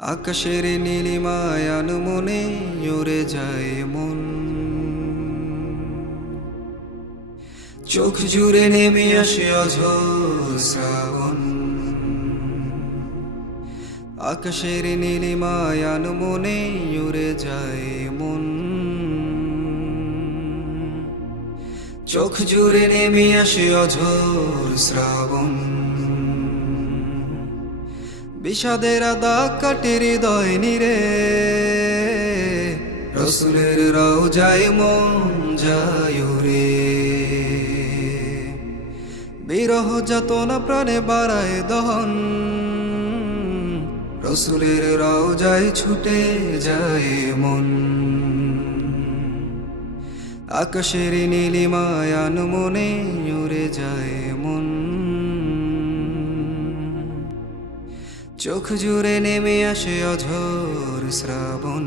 আকাশের নীলিমায় আনমনে উড়ে যায় মন, চোখ জুড়ে নেমে আসে অঝোর শ্রাবণ। আকাশের নীলিমায় আনমনে উড়ে যায় মন, চোখ জুড়ে নেমে আসে অঝোর শ্রাবণ। বিষাদের দাগ কাটে হৃদয় নিরে, রসুলের রওজায় মন যায় রে। বিরহ যাতনা প্রাণে বাড়ায় দহন, রসুলের রওজায় ছুটে যায় মন। আকাশের নীলিমায় আনমনে উড়ে যায় মন, চোখ জুড়ে নেমে আসে অঝোর শ্রাবণ।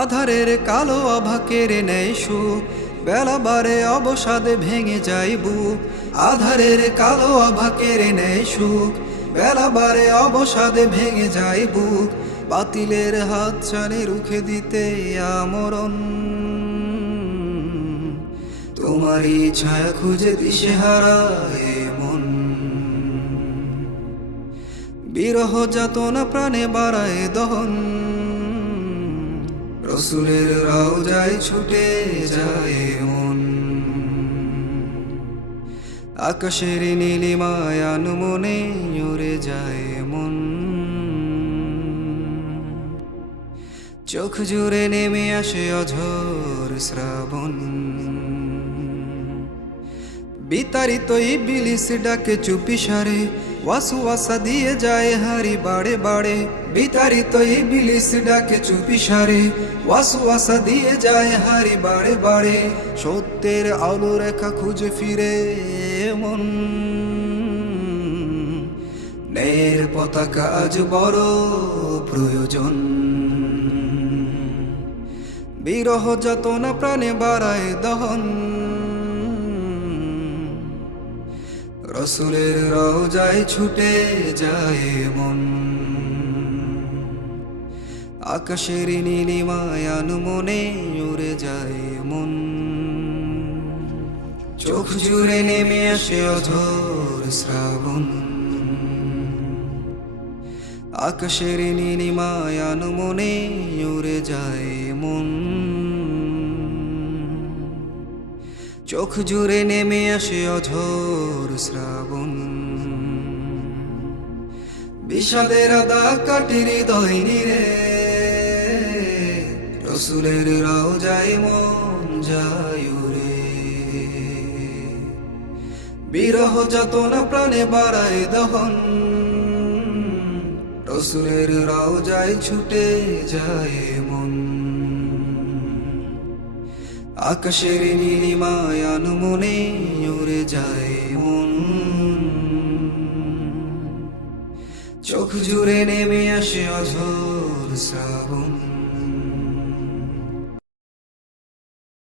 আধারের কালো আভাকের নেই সুখ, বেলা বারে অবসাদে ভেঙে যায় বুক। আধারের কালো আভাকের নেই সুখ, বেলা বারে অবসাদে ভেঙে যায় বুক। বাতিলের হাত ছানি রুখে দিতে আমরণ, তোমারই ছায়া খুঁজে দিশে হারায় মন। বিরহ যাতনা প্রাণে বাড়ায় দহন, রসুলের রওজায় ছুটে যায় মন। আকাশের নীলিমায় আনমনে উড়ে যায় মন, চোখ জুড়ে নেমে আসে অঝোর শ্রাবণ। বিতাড়িত ইবলিস ডাকে চুপি সারে, ওয়াসওয়াসা দিয়ে যায় হারি বাড়ে বাড়ে। বিতাড়িত ইবলিস ডাকে চুপি সারে, ওয়াসওয়াসা দিয়ে যায় হারি বাড়ে বাড়ে। সত্যের আলো রেখা খুঁজে ফিরে মন, ন্যায়ের পতাকা আজ বড় প্রয়োজন। বিরহ যাতনা প্রাণে বাড়ায় দহন, রসুলের রওজায় ছুটে যায় মন। আকাশের নীলিমায় আনমনে উড়ে যায় মন, চোখ জুড়ে নেমে আসে অঝোর শ্রাবণ। আকাশের নীলিমায় আনমনে উড়ে যায় মন, চোখ জুড়ে নেমে আসে অঝোর শ্রাবণ। বিষাদের দাগ কাটে হৃদয় নিরে, রসুলের রওজায় মন যায় রে। বিরহ যাতনা প্রাণে বাড়ায় দহন, রসুলের রওজায় ছুটে যায় মন। আকাশের নীলিমায় আনমনে উড়ে যায় মন, চোখ জুড়ে নেমে আসে অঝোর শ্রাবণ।